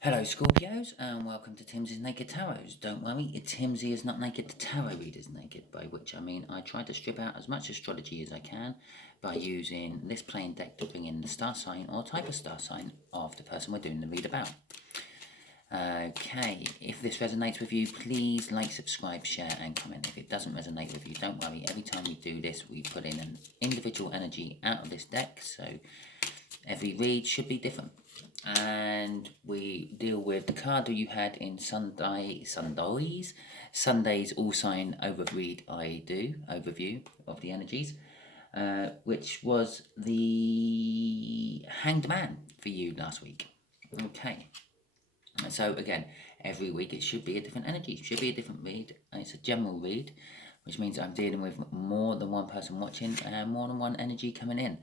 Hello Scorpios and welcome to Timsy Naked Tarot. Don't worry, Timsy is not naked, the tarot reader is naked, by which I mean I try to strip out as much astrology as I can by using this plain deck to bring in the star sign or type of star sign of the person we're doing the read about. Okay, if this resonates with you, please like, subscribe, share and comment. If it doesn't resonate with you, don't worry, every time we do this we put in an individual energy out of this deck, so every read should be different. And we deal with the card that you had in Sunday's all sign overview of the energies, which was the Hanged Man for you last week. Okay, so again, every week it should be a different energy, it should be a different read, and it's a general read, which means I'm dealing with more than one person watching and more than one energy coming in.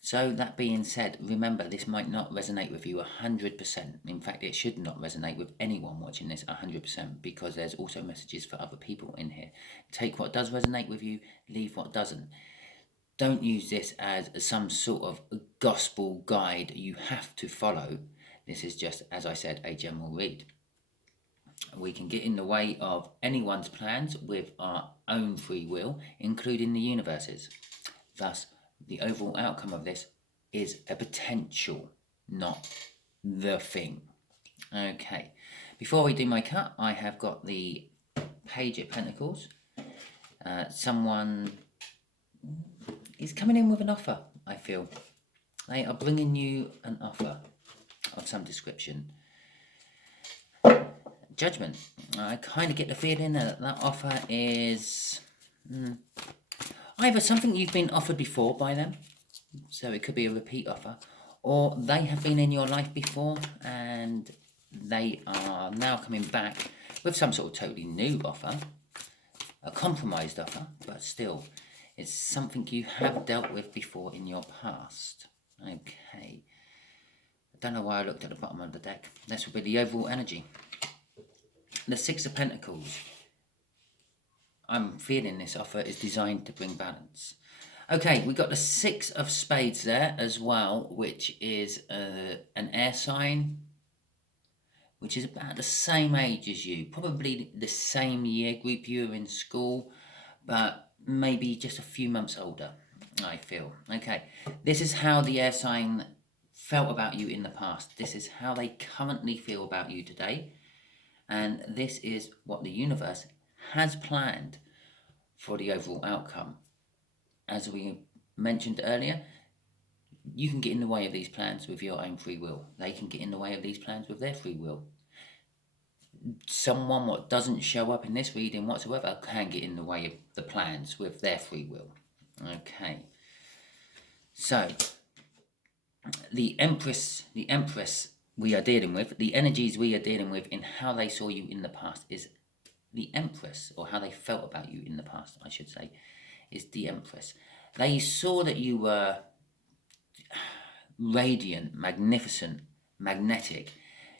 So that being said, remember this might not resonate with you 100%. In fact, it should not resonate with anyone watching this 100% because there's also messages for other people in here. Take what does resonate with you, leave what doesn't. Don't use this as some sort of gospel guide you have to follow. This is just, as I said, a general read. We can get in the way of anyone's plans with our own free will, including the universe's. Thus, the overall outcome of this is a potential, not the thing. Okay, before we do my cut, I have got the Page of Pentacles. Someone is coming in with an offer, I feel. They are bringing you an offer of some description. Judgment. I kind of get the feeling that that offer is either something you've been offered before by them, so it could be a repeat offer, or they have been in your life before and they are now coming back with some sort of totally new offer, a compromised offer, but still, it's something you have dealt with before in your past. Okay. I don't know why I looked at the bottom of the deck. This will be the overall energy. The Six of Pentacles. I'm feeling this offer is designed to bring balance. Okay, we got the Six of Spades there as well, which is an air sign, which is about the same age as you, probably the same year group you were in school, but maybe just a few months older, I feel. Okay, this is how the air sign felt about you in the past. This is how they currently feel about you today. And this is what the universe has planned for the overall outcome. As we mentioned earlier, you can get in the way of these plans with your own free will. They can get in the way of these plans with their free will. Someone what doesn't show up in this reading whatsoever can get in the way of the plans with their free will. Okay. So, the Empress we are dealing with, the energies we are dealing with in how they saw you in the past is the Empress, or how they felt about you in the past, I should say, is the Empress. They saw that you were radiant, magnificent, magnetic.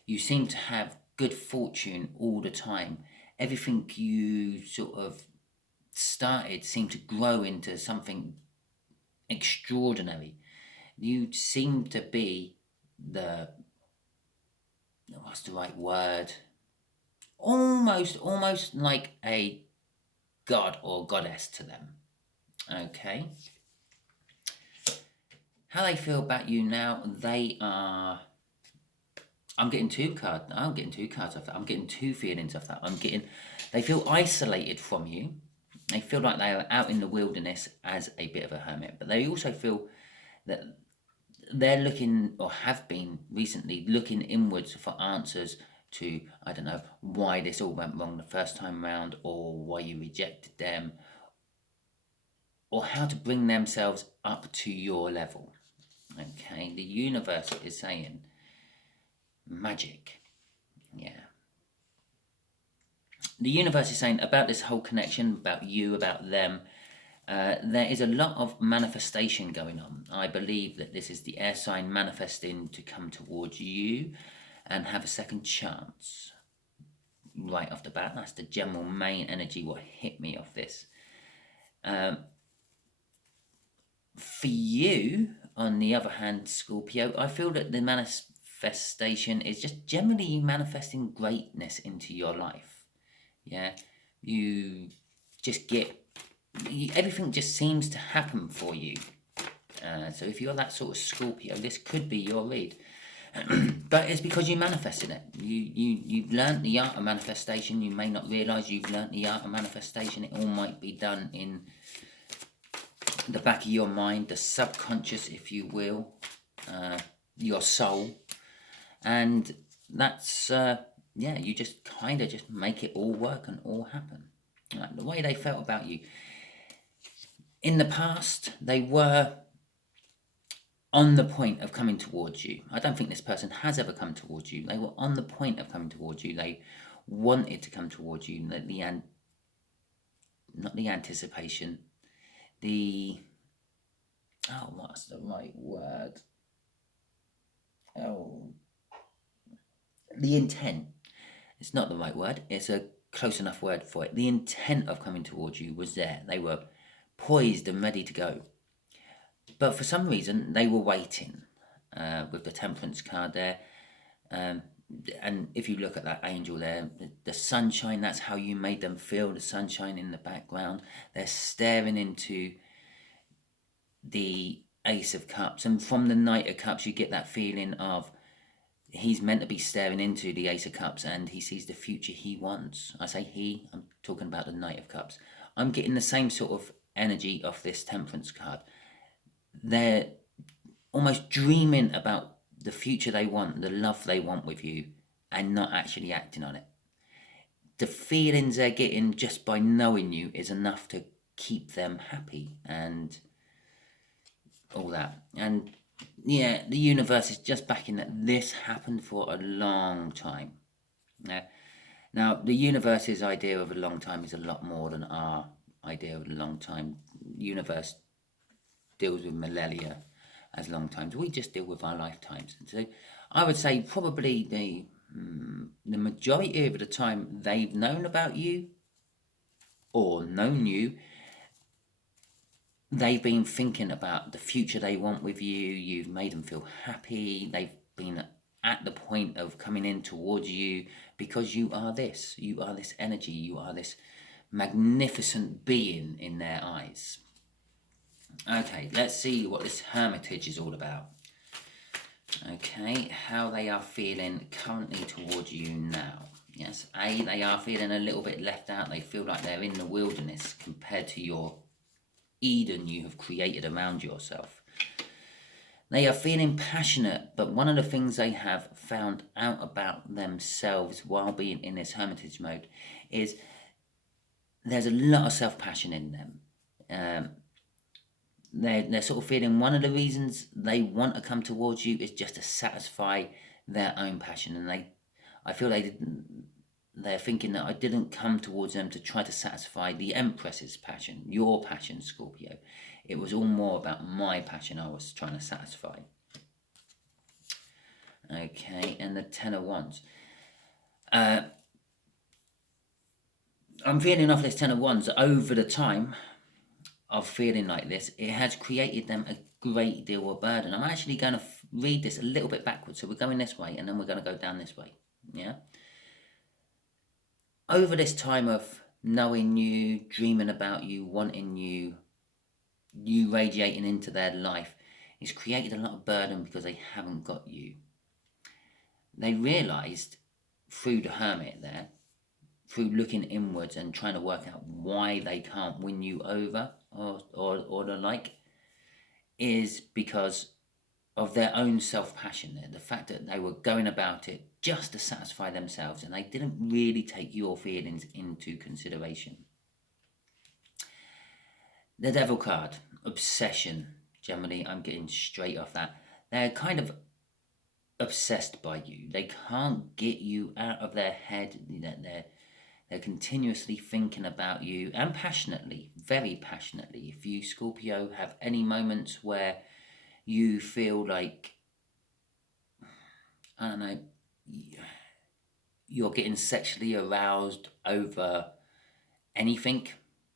You seem to have good fortune all the time. Everything you sort of started seemed to grow into something extraordinary. You seem to be what's the right word? Almost like a god or goddess to them. Okay. How they feel about you now, they are... I'm getting two cards off that. I'm getting two feelings off that. They feel isolated from you. They feel like they are out in the wilderness as a bit of a hermit. But they also feel that they're looking, or have been recently, looking inwards for answers to, I don't know, why this all went wrong the first time round, or why you rejected them, or how to bring themselves up to your level. Okay, the universe is saying magic. Yeah. The universe is saying about this whole connection, about you, about them, there is a lot of manifestation going on. I believe that this is the air sign manifesting to come towards you and have a second chance. Right off the bat, that's the general main energy what hit me off this. For you, on the other hand, Scorpio, I feel that the manifestation is just generally you manifesting greatness into your life. Yeah, you just get, everything just seems to happen for you. So if you're that sort of Scorpio, this could be your read. But it's because you manifested it. You've learnt the art of manifestation. You may not realise you've learnt the art of manifestation. It all might be done in the back of your mind, the subconscious, if you will, your soul. And that's, you just kind of just make it all work and all happen. Like the way they felt about you. In the past, they were on the point of coming towards you. I don't think this person has ever come towards you. They were on the point of coming towards you. They wanted to come towards you. Not the anticipation. What's the right word? The intent. It's not the right word. It's a close enough word for it. The intent of coming towards you was there. They were poised and ready to go. But for some reason, they were waiting with the Temperance card there. And if you look at that angel there, the sunshine, that's how you made them feel, the sunshine in the background. They're staring into the Ace of Cups. And from the Knight of Cups, you get that feeling of he's meant to be staring into the Ace of Cups and he sees the future he wants. I say he, I'm talking about the Knight of Cups. I'm getting the same sort of energy off this Temperance card. They're almost dreaming about the future they want, the love they want with you, and not actually acting on it. The feelings they're getting just by knowing you is enough to keep them happy and all that. And yeah, the universe is just backing that this happened for a long time. Now, the universe's idea of a long time is a lot more than our idea of a long time. Universe deals with millennia as long times. We just deal with our lifetimes. So I would say probably the majority of the time they've known about you or known you, they've been thinking about the future they want with you. You've made them feel happy. They've been at the point of coming in towards you because you are this. You are this energy. You are this magnificent being in their eyes. Okay, let's see what this Hermitage is all about. Okay, how they are feeling currently towards you now. Yes, they are feeling a little bit left out. They feel like they're in the wilderness compared to your Eden you have created around yourself. They are feeling passionate, but one of the things they have found out about themselves while being in this Hermitage mode is there's a lot of self-passion in them. They're sort of feeling one of the reasons they want to come towards you is just to satisfy their own passion. And I feel they're thinking that I didn't come towards them to try to satisfy the Empress's passion, your passion, Scorpio. It was all more about my passion I was trying to satisfy. Okay, and the Ten of Wands. I'm feeling off this Ten of Wands over the time of feeling like this, it has created them a great deal of burden. I'm actually going to read this a little bit backwards. So we're going this way and then we're going to go down this way. Yeah. Over this time of knowing you, dreaming about you, wanting you, you radiating into their life, it's created a lot of burden because they haven't got you. They realised through the Hermit there, through looking inwards and trying to work out why they can't win you over or the like, is because of their own self-passion there. The fact that they were going about it just to satisfy themselves and they didn't really take your feelings into consideration. The Devil card, obsession. Generally, I'm getting straight off that. They're kind of obsessed by you. They can't get you out of their head. They're continuously thinking about you, and passionately, very passionately. If you, Scorpio, have any moments where you feel like, I don't know, you're getting sexually aroused over anything,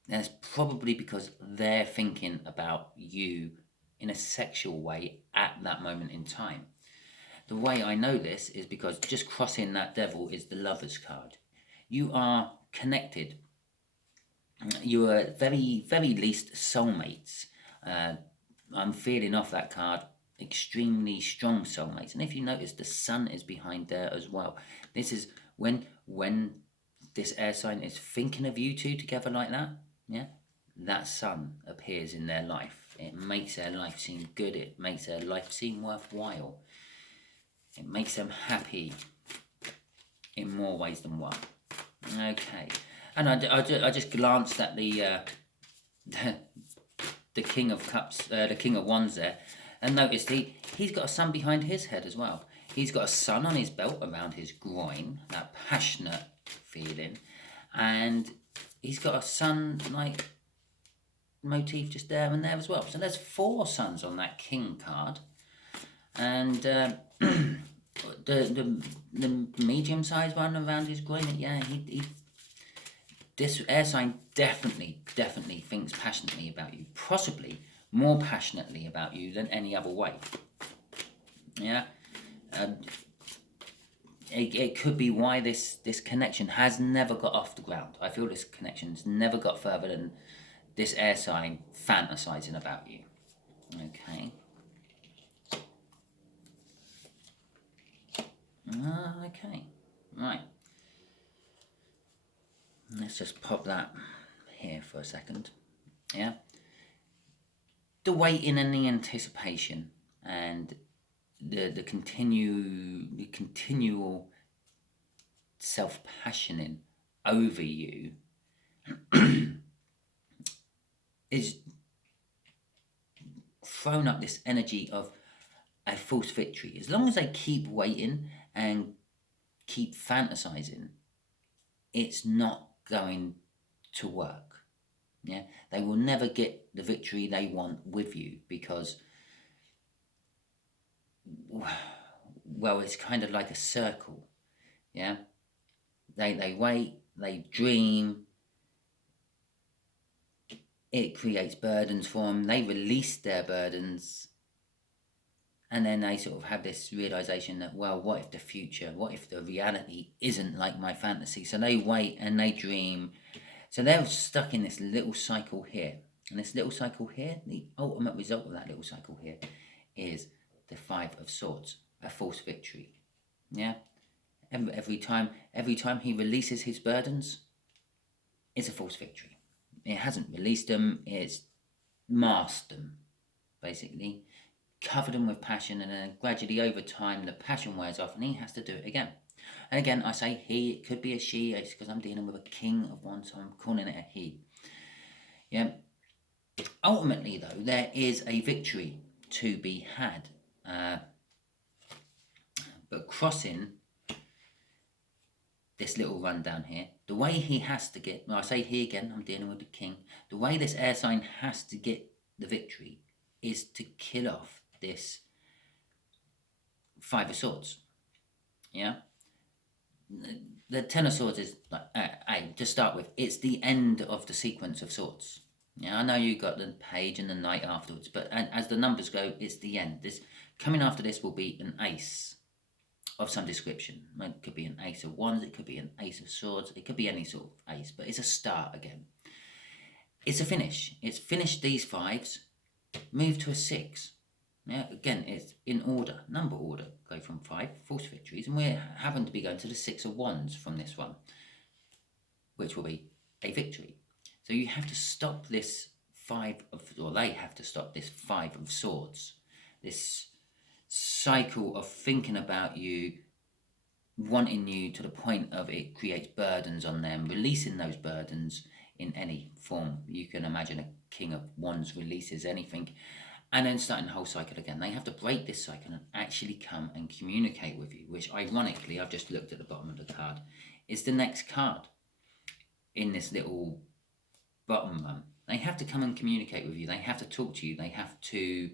that's probably because they're thinking about you in a sexual way at that moment in time. the way I know this is because just crossing that devil is the Lovers card. You are connected. You are at very, very least soulmates. I'm feeling off that card extremely strong soulmates. And if you notice, the sun is behind there as well. This is when this air sign is thinking of you two together like that, yeah, that sun appears in their life. It makes their life seem good. It makes their life seem worthwhile. It makes them happy in more ways than one. Okay. And I just glanced at the King of Cups, the King of Wands there, and noticed he's got a sun behind his head as well. He's got a sun on his belt around his groin, that passionate feeling, and he's got a sun like motif just there and there as well. So there's 4 suns on that King card, and the medium-sized one around his groin. Yeah, this air sign definitely thinks passionately about you, possibly more passionately about you than any other way. Yeah, it could be why this connection has never got off the ground. I feel this connection's never got further than this air sign fantasizing about you. Okay. Okay, right. Let's just pop that here for a second. Yeah. The waiting and the anticipation and the continual self-passioning over you is thrown up this energy of a false victory. As long as they keep waiting and keep fantasizing, it's not going to work. Yeah, they will never get the victory they want with you because, well, it's kind of like a circle. Yeah, they wait, they dream, it creates burdens for them, they release their burdens, and then they sort of have this realization that, well, what if the reality isn't like my fantasy? So they wait and they dream. So they're stuck in this little cycle here. And this little cycle here, the ultimate result of that little cycle here is the 5 of Swords, a false victory. Yeah? Every time he releases his burdens, it's a false victory. It hasn't released them, it's masked them, basically. Covered them with passion, and then gradually over time the passion wears off and he has to do it again. And again, I say he, it could be a she, it's because I'm dealing with a King of Wands, so I'm calling it a he. Yeah. Ultimately, though, there is a victory to be had. But crossing this little rundown here, the way he has to get, well, I say he again, I'm dealing with the King, the way this air sign has to get the victory is to kill off this 5 of Swords. Yeah? The 10 of Swords is, to start with, it's the end of the sequence of swords. Yeah, I know you got the page and the knight afterwards, but as the numbers go, it's the end. This coming after this will be an ace of some description. It could be an ace of wands, it could be an ace of swords, it could be any sort of ace, but it's a start again. It's a finish. It's finished these 5s, move to a 6. Yeah, again, it's in order, number order, go from 5 false victories, and we happen to be going to the 6 of wands from this one, which will be a victory. So you have to stop this they have to stop this 5 of Swords, this cycle of thinking about you, wanting you to the point of it creates burdens on them, releasing those burdens in any form. You can imagine a King of Wands releases anything, and then starting the whole cycle again. They have to break this cycle and actually come and communicate with you, which ironically, I've just looked at the bottom of the card, is the next card in this little bottom run. They have to come and communicate with you. They have to talk to you. They have to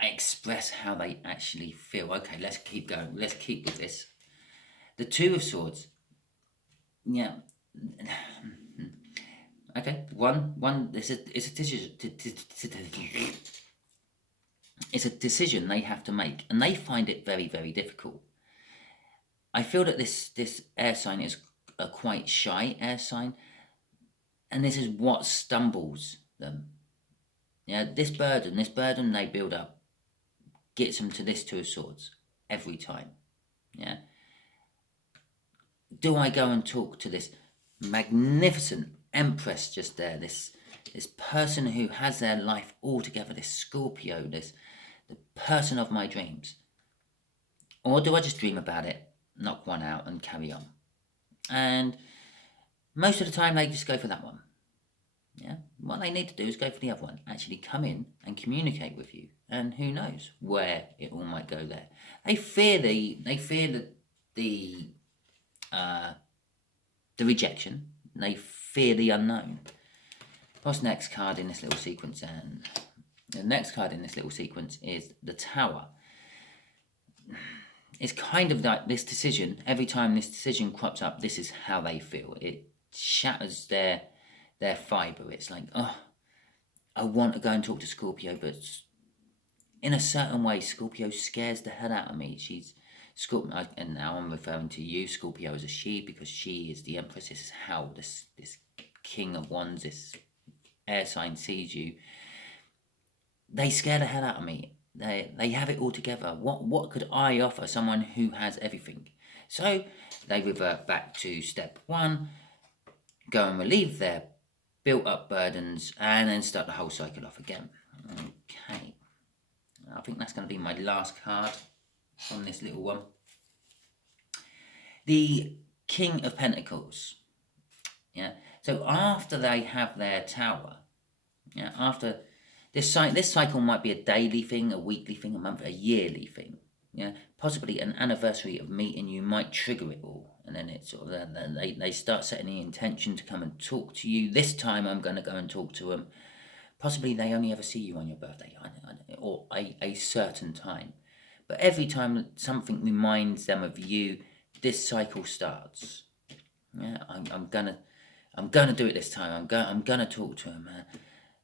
express how they actually feel. Okay, let's keep going. Let's keep with this. The 2 of Swords. Yeah. Okay, one. This is It's a decision they have to make, and they find it very, very difficult. I feel that this air sign is a quite shy air sign, and this is what stumbles them. Yeah, this burden they build up gets them to this Two of Swords every time. Yeah. Do I go and talk to this magnificent Empress just there, this person who has their life all together, this Scorpio, the person of my dreams? Or do I just dream about it, knock one out and carry on? And most of the time they just go for that one. Yeah, what they need to do is go for the other one, actually come in and communicate with you, and who knows where it all might go there. They fear the rejection. They fear the unknown. What's the next card in this little sequence? And the next card in this little sequence is the Tower. It's kind of like this decision. Every time this decision crops up, this is how they feel. It shatters their fibre. It's like, oh, I want to go and talk to Scorpio, but in a certain way, Scorpio scares the hell out of me. She's Scorpio, and now I'm referring to you, Scorpio, as a she, because she is the Empress. This is how this King of Wands, this air sign, sees you. They scare the hell out of me. They have it all together. What could I offer someone who has everything? So they revert back to step one, go and relieve their built up burdens, and then start the whole cycle off again. Okay, I think that's going to be my last card on this little one. The King of Pentacles. Yeah. So after they have their Tower, yeah, after this cycle might be a daily thing, a weekly thing, a month, a yearly thing. Yeah, possibly an anniversary of meeting you might trigger it all, and then it's sort of they start setting the intention to come and talk to you. This time I'm going to go and talk to them. Possibly they only ever see you on your birthday, or a certain time. But every time something reminds them of you, this cycle starts. Yeah, I'm gonna do it this time. I'm gonna talk to him.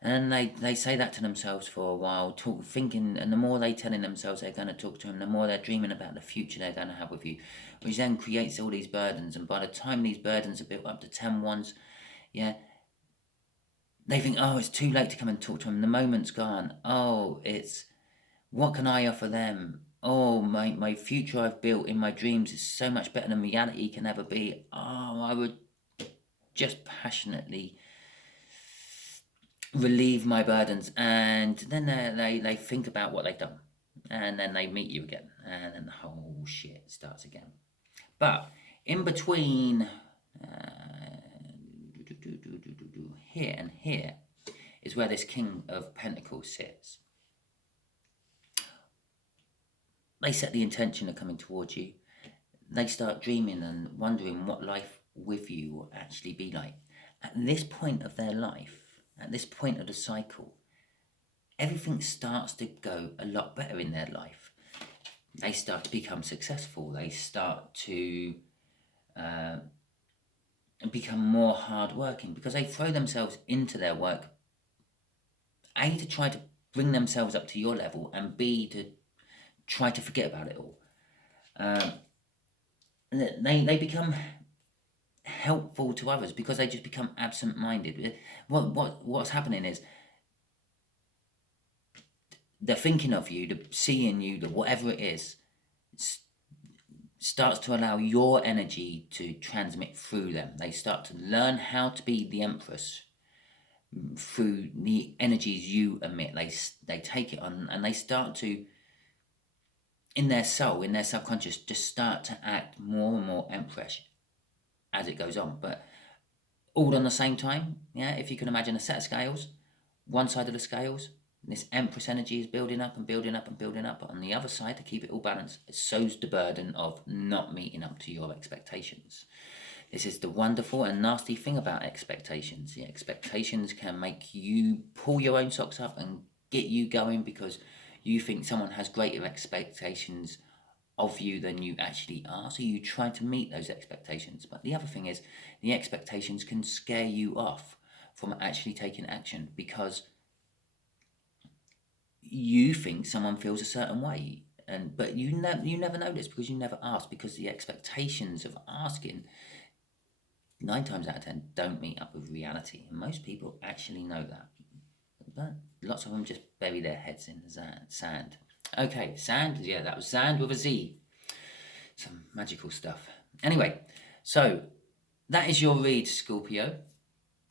And they say that to themselves for a while, thinking, and the more they telling themselves they're going to talk to him, the more they're dreaming about the future they're going to have with you, which then creates all these burdens. And by the time these burdens are built up to 10 wands, yeah, they think, oh, it's too late to come and talk to him. The moment's gone. Oh, it's, what can I offer them? Oh, my future I've built in my dreams is so much better than reality can ever be. Oh, I would just passionately relieve my burdens. And then they think about what they've done, and then they meet you again, and then the whole shit starts again. But in between here and here is where this King of Pentacles sits. They set the intention of coming towards you. They start dreaming and wondering what life with you will actually be like. At this point of their life, at this point of the cycle, everything starts to go a lot better in their life. They start to become successful. They start to become more hardworking, because they throw themselves into their work, A, to try to bring themselves up to your level, and B, to try to forget about it all. They become helpful to others because they just become absent-minded. What's happening is they're thinking of you, the seeing you, the whatever it is, starts to allow your energy to transmit through them. They start to learn how to be the Empress through the energies you emit. They take it on, and they start to, in their soul, in their subconscious, just start to act more and more Empress as it goes on. But all on the same time, yeah, if you can imagine a set of scales, one side of the scales, this Empress energy is building up and building up and building up. But on the other side, to keep it all balanced, so's the burden of not meeting up to your expectations. This is the wonderful and nasty thing about expectations. The expectations can make you pull your own socks up and get you going because you think someone has greater expectations of you than you actually are. So you try to meet those expectations. But the other thing is, the expectations can scare you off from actually taking action, because you think someone feels a certain way, but you never notice because you never ask, because the expectations of asking 9 times out of 10 don't meet up with reality, and most people actually know that, but lots of them just bury their heads in the sand. Okay, sand, yeah, that was sand with a Z. Some magical stuff. Anyway, so that is your read, Scorpio.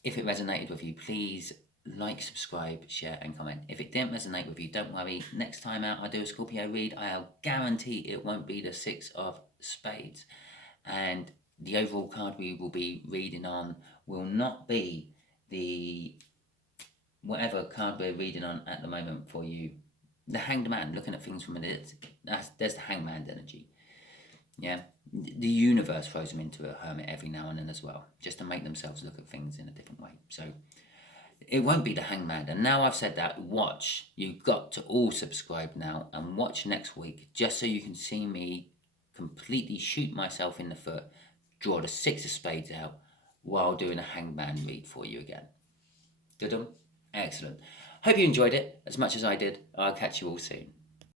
If it resonated with you, please like, subscribe, share, and comment. If it didn't resonate with you, don't worry. Next time out I do a Scorpio read, I'll guarantee it won't be the Six of Spades. And the overall card we will be reading on will not be the whatever card we're reading on at the moment for you. The Hanged Man, looking at things from there's the Hanged Man energy. Yeah, the universe throws them into a hermit every now and then as well, just to make themselves look at things in a different way. So it won't be the Hangman. And now I've said that, watch. You've got to all subscribe now and watch next week, just so you can see me completely shoot myself in the foot, draw the Six of Spades out while doing a Hangman read for you again. Good on? Excellent. Hope you enjoyed it as much as I did. I'll catch you all soon.